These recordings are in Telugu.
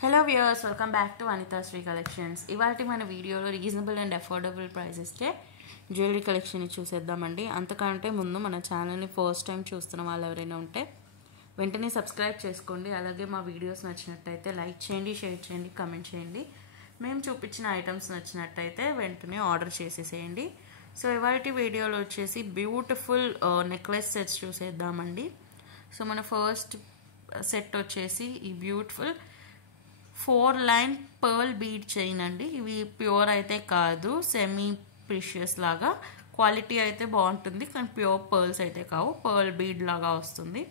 Hello viewers, welcome back to Anithasri collections. ఇవాటి మన వీడియోలో రీజనబుల్ అండ్ అఫోర్డబుల్ ప్రైసెస్కే జ్యువెలరీ కలెక్షన్ చూసేద్దామండి. అంతకంటే ముందు మన ఛానల్ని ఫస్ట్ టైం చూస్తున్న వాళ్ళు ఎవరైనా ఉంటే వెంటనే సబ్స్క్రైబ్ చేసుకోండి. అలాగే మా వీడియోస్ నచ్చినట్టయితే లైక్ చేయండి, షేర్ చేయండి, కమెంట్ చేయండి. మేము చూపించిన ఐటమ్స్ నచ్చినట్టయితే వెంటనే ఆర్డర్ చేసేసేయండి. సో ఇవాటి వీడియోలో వచ్చేసి బ్యూటిఫుల్ నెక్లెస్ సెట్స్ చూసేద్దామండి. సో మన ఫస్ట్ సెట్ వచ్చేసి ఈ beautiful 4 line pearl bead chain అండి. ఇవి ప్యూర్ అయితే కాదు, సెమీ ప్రీషియస్ లాగా. క్వాలిటీ అయితే బాగుంటుంది కానీ ప్యూర్ పర్ల్స్ అయితే కావు, పర్ల్ బీడ్ లాగా వస్తుంది.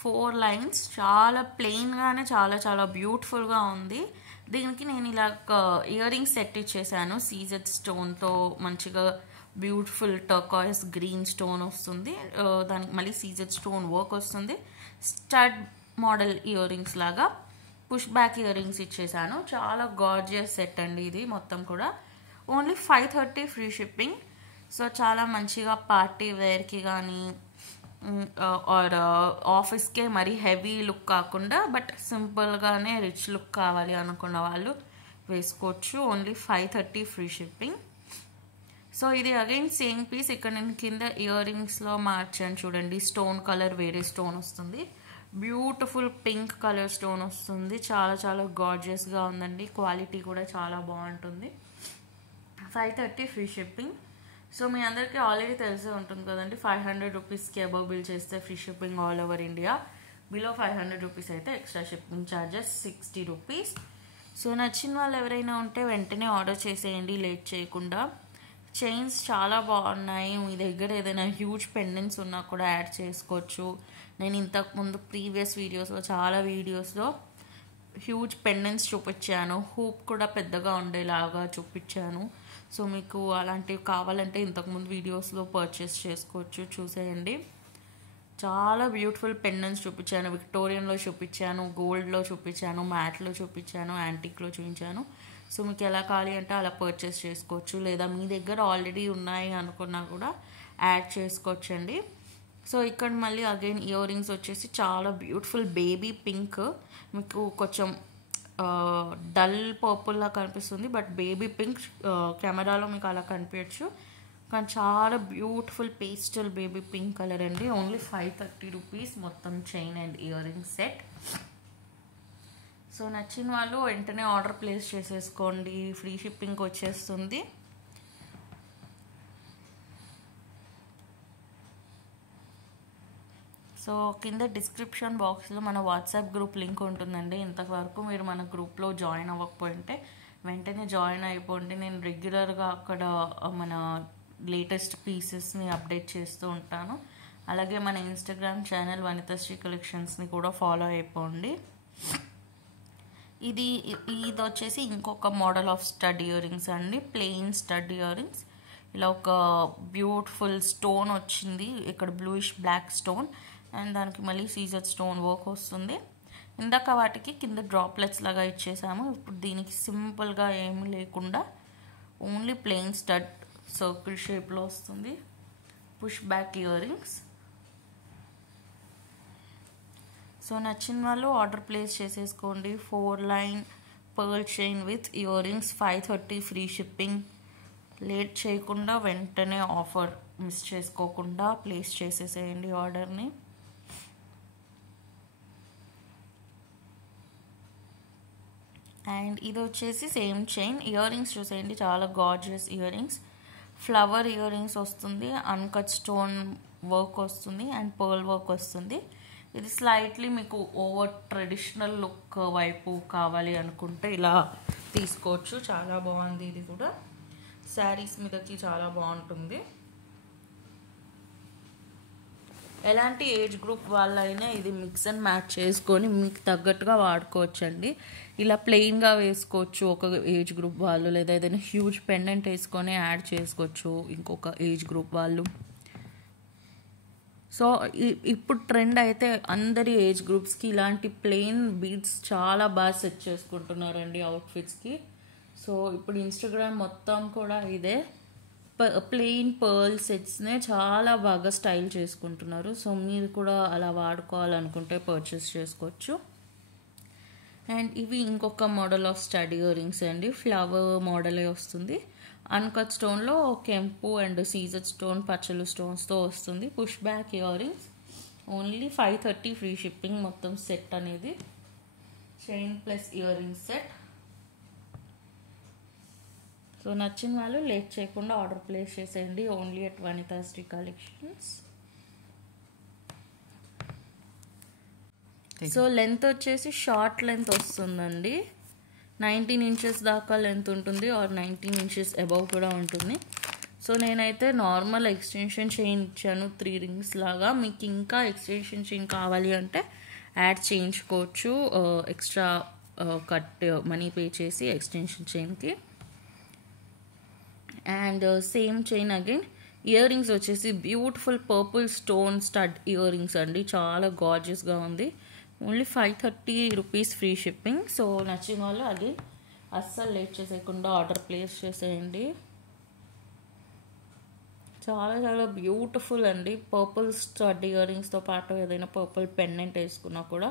4 లైన్స్ చాలా ప్లెయిన్గానే చాలా చాలా బ్యూటిఫుల్గా ఉంది. దీనికి నేను ఇలా ఇయర్ రింగ్స్ సెట్ ఇచ్చేసాను. సీజెడ్ స్టోన్తో మంచిగా బ్యూటిఫుల్ టర్కాయిస్ గ్రీన్ స్టోన్ వస్తుంది. దానికి మళ్ళీ సీజెడ్ స్టోన్ వర్క్ వస్తుంది. స్టడ్ మోడల్ ఇయర్ రింగ్స్ లాగా పుష్ బ్యాక్ ఇయర్ రింగ్స్ ఇచ్చేసాను. చాలా గార్జియస్ సెట్ అండి ఇది మొత్తం కూడా. Only 530 free shipping. సో చాలా మంచిగా పార్టీ వేర్కి కానీ ఆర్ ఆఫీస్కే మరీ హెవీ లుక్ కాకుండా బట్ సింపుల్గానే రిచ్ లుక్ కావాలి అనుకున్న వాళ్ళు వేసుకోవచ్చు. Only 530 free shipping. సో ఇది అగైన్ సేమ్ పీస్. ఇక్కడ నేను కింద ఇయర్ రింగ్స్లో మార్చాను చూడండి. స్టోన్ కలర్ వేరే స్టోన్ వస్తుంది. బ్యూటిఫుల్ పింక్ కలర్ స్టోన్ వస్తుంది. చాలా చాలా గార్జియస్గా ఉందండి. క్వాలిటీ కూడా చాలా బాగుంటుంది. 530 ఫ్రీ షిప్పింగ్. సో మీ అందరికీ ఆల్రెడీ తెలిసే ఉంటుంది కదండి, 500 రూపీస్కి అబవ్ బిల్ చేస్తే free shipping all over India. Below 500 rupees అయితే extra shipping charges 60 rupees. So నచ్చిన వాళ్ళు ఎవరైనా ఉంటే వెంటనే ఆర్డర్ చేసేయండి లేట్ చేయకుండా. చైన్స్ చాలా బాగున్నాయి. మీ దగ్గర ఏదైనా హ్యూజ్ పెండెంట్స్ ఉన్నా కూడా యాడ్ చేసుకోవచ్చు. నేను ఇంతకుముందు ప్రీవియస్ వీడియోస్లో చాలా వీడియోస్లో హ్యూజ్ పెండెంట్స్ చూపించాను. హూప్ కూడా పెద్దగా ఉండేలాగా చూపించాను. సో మీకు అలాంటివి కావాలంటే ఇంతకుముందు వీడియోస్లో పర్చేస్ చేసుకోవచ్చు, చూసేయండి. చాలా బ్యూటిఫుల్ పెండెంట్స్ చూపించాను. విక్టోరియన్లో చూపించాను, గోల్డ్లో చూపించాను, మ్యాట్లో చూపించాను, యాంటిక్లో చూపించాను. సో మీకు ఎలా కావాలి అంటే అలా పర్చేస్ చేసుకోవచ్చు. లేదా మీ దగ్గర ఆల్రెడీ ఉన్నాయి అనుకున్నా కూడా యాడ్ చేసుకోవచ్చండి. సో ఇక్కడ మళ్ళీ అగైన్ ఇయర్ రింగ్స్ వచ్చేసి చాలా బ్యూటిఫుల్ బేబీ పింక్. మీకు కొంచెం డల్ పర్పుల్లా కనిపిస్తుంది బట్ బేబీ పింక్ కెమెరాలో మీకు అలా కనిపించచ్చు. కానీ చాలా beautiful pastel baby pink colour అండి. ఓన్లీ 530 రూపీస్ మొత్తం chain and ear ring set. So నచ్చిన వాళ్ళు వెంటనే ఆర్డర్ ప్లేస్ చేసేసుకోండి. ఫ్రీ షిప్పింగ్ వచ్చేస్తుంది. సో కింద డిస్క్రిప్షన్ బాక్స్లో మన వాట్సాప్ గ్రూప్ లింక్ ఉంటుందండి. ఇంతవరకు మీరు మన గ్రూప్లో జాయిన్ అవ్వకపోయింటే వెంటనే జాయిన్ అయిపోండి. నేను రెగ్యులర్గా అక్కడ మన లేటెస్ట్ పీసెస్ని అప్డేట్ చేస్తూ ఉంటాను. అలాగే మన ఇన్స్టాగ్రామ్ ఛానల్ వనితాశ్రీ కలెక్షన్స్ని కూడా ఫాలో అయిపోండి. ఇది వచ్చేసి ఇంకొక model of stud earrings అండి. Plain stud earrings. ఇలా ఒక బ్యూటిఫుల్ స్టోన్ వచ్చింది ఇక్కడ, బ్లూయిష్ బ్లాక్ స్టోన్, అండ్ దానికి మళ్ళీ సీజర్ స్టోన్ వర్క్ వస్తుంది. ఇందాక వాటికి కింద డ్రాప్లెట్స్ లాగా ఇచ్చేసాము. ఇప్పుడు దీనికి సింపుల్గా ఏమీ లేకుండా ఓన్లీ ప్లెయిన్ స్టడ్ సర్కిల్ షేప్లో వస్తుంది. Push back ear rings. So నచ్చిన వాళ్ళు ఆర్డర్ ప్లేస్ చేసేసుకోండి. 4 line pearl chain with ear rings, 530 free shipping. Late చేయకుండా వెంటనే ఆఫర్ మిస్ చేసుకోకుండా ప్లేస్ చేసేసేయండి ఆర్డర్ని. అండ్ ఇది వచ్చేసి సేమ్ చైన్. ఇయర్ రింగ్స్ చూసేయండి, చాలా gorgeous ear rings. Flower ear rings వస్తుంది, అన్కట్ స్టోన్ వర్క్ వస్తుంది అండ్ పర్ల్ వర్క్ వస్తుంది. ఇది స్లైట్లీ మీకు ఓవర్ ట్రెడిషనల్ లుక్ వైపు కావాలి అనుకుంటే ఇలా తీసుకోవచ్చు. చాలా బాగుంది. ఇది కూడా శారీస్ మీదకి చాలా బాగుంటుంది. ఎలాంటి ఏజ్ గ్రూప్ వాళ్ళైనా ఇది మిక్స్ అండ్ మ్యాచ్ చేసుకొని మీకు తగ్గట్టుగా వాడుకోవచ్చండి. ఇలా ప్లెయిన్గా వేసుకోవచ్చు ఒక ఏజ్ గ్రూప్ వాళ్ళు, లేదా ఏదైనా హ్యూజ్ పెండెంట్ వేసుకొని యాడ్ చేసుకోవచ్చు ఇంకొక ఏజ్ గ్రూప్ వాళ్ళు. సో ఇప్పుడు ట్రెండ్ అయితే అందరి ఏజ్ గ్రూప్స్కి ఇలాంటి ప్లెయిన్ బీడ్స్ చాలా బాగా సెట్ చేసుకుంటున్నారండి అవుట్ఫిట్స్కి. సో ఇప్పుడు ఇన్స్టాగ్రామ్ మొత్తం కూడా ఇదే ప్లెయిన్ పర్ల్ సెట్స్నే చాలా బాగా స్టైల్ చేసుకుంటున్నారు. సో మీరు కూడా అలా వాడుకోవాలనుకుంటే పర్చేస్ చేసుకోవచ్చు. అండ్ ఇవి ఇంకొక model of stud earrings అండి, ఫ్లవర్ మోడలే వస్తుంది. అన్కట్ స్టోన్లో కెంపు అండ్ సీజర్ స్టోన్ పచ్చలు స్టోన్స్తో వస్తుంది. Push back earrings only 530 free shipping మొత్తం సెట్ అనేది. Chain plus earrings set. So నచ్చిన వాళ్ళు లేట్ చేయకుండా ఆర్డర్ ప్లేస్ చేసేయండి only at Vanithasri collections. So length వచ్చేసి షార్ట్ లెంత్ వస్తుందండి, 19 ఇంచెస్ దాకా లెంత్ ఉంటుంది ఆర్ 19 ఇంచెస్ అబౌవ్ కూడా ఉంటుంది. సో నేనైతే నార్మల్ ఎక్స్టెన్షన్ చైన్ ఇచ్చాను 3 రింగ్స్ లాగా. మీకు ఇంకా ఎక్స్టెన్షన్ చైన్ కావాలి అంటే యాడ్ చేయించుకోవచ్చు, ఎక్స్ట్రా కట్ మనీ పే చేసి ఎక్స్టెన్షన్ చైన్కి. And same chain again earrings వచ్చేసి beautiful purple stone stud earrings అండి, చాలా గార్జియస్గా ఉంది. Only 530 rupees free shipping. So నచ్చిన వాళ్ళు అది అస్సలు లేట్ చేసేయకుండా ఆర్డర్ ప్లేస్ చేసేయండి. చాలా చాలా బ్యూటిఫుల్ అండి. పర్పుల్ స్టడ్ ఇయర్ రింగ్స్తో పాటు ఏదైనా పర్పుల్ పెండెంట్ వేసుకున్నా కూడా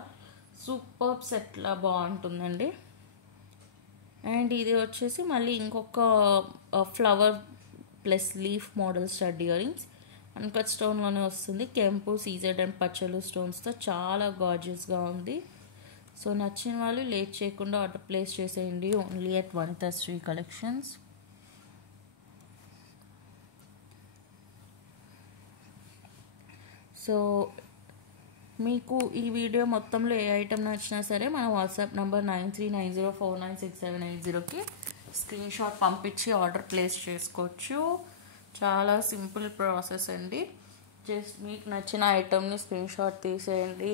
సూపర్ సెట్లా బాగుంటుందండి. అండ్ ఇది వచ్చేసి మళ్ళీ ఇంకొక flower plus leaf model stud earrings, uncut స్టోన్లోనే వస్తుంది. కెంపు సీజెడ్ అండ్ పచ్చలు స్టోన్స్తో చాలా గార్జియస్గా ఉంది. సో నచ్చిన వాళ్ళు లేట్ చేయకుండా ఆర్డర్ ప్లేస్ చేసేయండి only at Vanithasri collections. So మీకు ఈ వీడియో మొత్తంలో ఏ ఐటెం నచ్చినా సరే మన వాట్సాప్ నంబర్ 9390496780కి స్క్రీన్ షాట్ పంపించి ఆర్డర్ ప్లేస్ చేసుకోవచ్చు. చాలా సింపుల్ ప్రాసెస్ అండి. జస్ట్ మీకు నచ్చిన ఐటెంని స్క్రీన్ షాట్ తీసేయండి,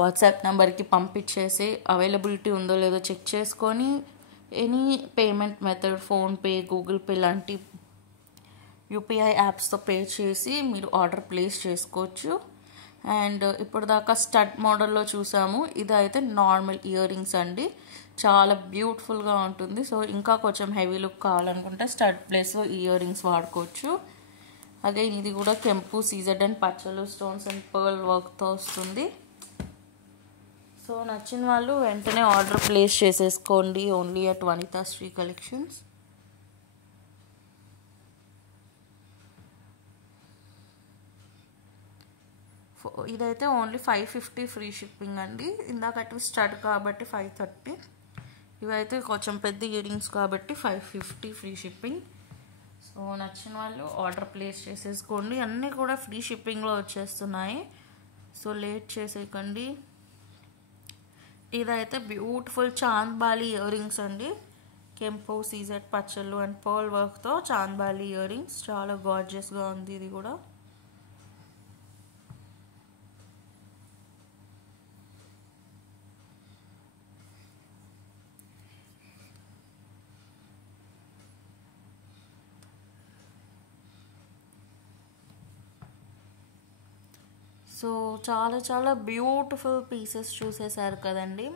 వాట్సాప్ నెంబర్కి పంపించేసి అవైలబిలిటీ ఉందో లేదో చెక్ చేసుకొని any payment method PhonePe Google pay లాంటి యూపీఐ యాప్స్తో పే చేసి మీరు ఆర్డర్ ప్లేస్ చేసుకోవచ్చు. అండ్ ఇప్పుడు దాకా స్టడ్ మోడల్లో చూసాము, ఇది అయితే నార్మల్ ఇయర్ రింగ్స్ అండి, చాలా బ్యూటిఫుల్గా ఉంటుంది. సో ఇంకా కొంచెం హెవీ లుక్ కావాలనుకుంటే స్టడ్ ప్లేస్లో ఇయర్ రింగ్స్ వాడుకోవచ్చు. అగైన్ ఇది కూడా కెంపు సీజెడ్ అండ్ పచ్చలు స్టోన్స్ అండ్ పర్ల్ వర్క్తో వస్తుంది. సో నచ్చిన వాళ్ళు వెంటనే ఆర్డర్ ప్లేస్ చేసేసుకోండి ఓన్లీ అట్ వనితాశ్రీ కలెక్షన్స్. ఇదైతే ఓన్లీ 550 ఫ్రీ షిప్పింగ్ అండి. ఇందాకటి స్టడ్ కాబట్టి 530, ఇవైతే కొంచెం పెద్ద ఇయర్ రింగ్స్ కాబట్టి 550 ఫ్రీ షిప్పింగ్. సో నచ్చిన వాళ్ళు ఆర్డర్ ప్లేస్ చేసేసుకోండి, అన్నీ కూడా ఫ్రీ షిప్పింగ్లో వచ్చేస్తున్నాయి. సో లేట్ చేసేయకండి. ఇదైతే బ్యూటిఫుల్ చాంద్బాలి ఇయర్ రింగ్స్ అండి, కెంపు సీజెడ్ పచ్చళ్ళు అండ్ పర్ల్ వర్క్తో చాంద్బాలి ఇయర్ రింగ్స్, చాలా గార్జియస్గా ఉంది ఇది కూడా. సో చాలా చాలా బ్యూటిఫుల్ పీసెస్ చూసేసారు కదండి.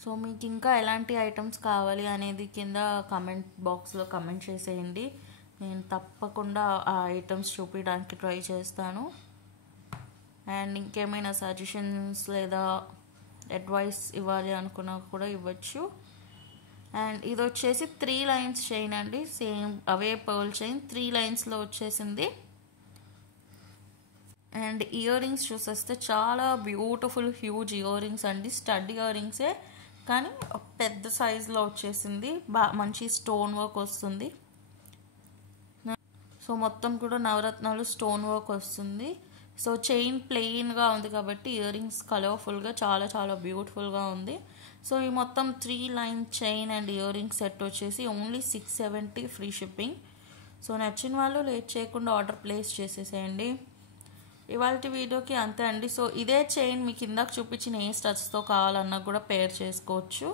సో మీకు ఇంకా ఎలాంటి ఐటమ్స్ కావాలి అనేది కింద కమెంట్ బాక్స్లో కమెంట్ చేసేయండి, నేను తప్పకుండా ఆ ఐటమ్స్ చూపించడానికి ట్రై చేస్తాను. అండ్ ఇంకేమైనా సజెషన్స్ లేదా అడ్వైస్ ఇవ్వాలి అనుకున్నా కూడా ఇవ్వచ్చు. అండ్ ఇది వచ్చేసి 3 లైన్స్ చైన్ అండి, సేమ్ అవే పర్ల్ చైన్ 3 లైన్స్లో వచ్చేసింది. అండ్ ఇయర్ రింగ్స్ చూసేస్తే చాలా బ్యూటిఫుల్ హ్యూజ్ ఇయర్ రింగ్స్ అండి, స్టడ్ ఇయర్ రింగ్సే కానీ పెద్ద సైజులో వచ్చేసింది, మంచి స్టోన్ వర్క్ వస్తుంది. సో మొత్తం కూడా నవరత్నాలు స్టోన్ వర్క్ వస్తుంది. సో చైన్ ప్లెయిన్గా ఉంది కాబట్టి ఇయర్ రింగ్స్ కలర్ఫుల్గా చాలా చాలా బ్యూటిఫుల్గా ఉంది. సో ఈ మొత్తం 3 line chain and ear ring set వచ్చేసి ఓన్లీ 670 ఫ్రీ షిప్పింగ్. సో నచ్చిన వాళ్ళు లేట్ చేయకుండా ఆర్డర్ ప్లేస్ చేసేసేయండి. ఇవాళ వీడియోకి అంతే అండి. సో ఇదే చైన్ మీకు ఇందాక చూపించిన ఏ స్టడ్స్తో కావాలన్నా కూడా పేర్ చేసుకోవచ్చు.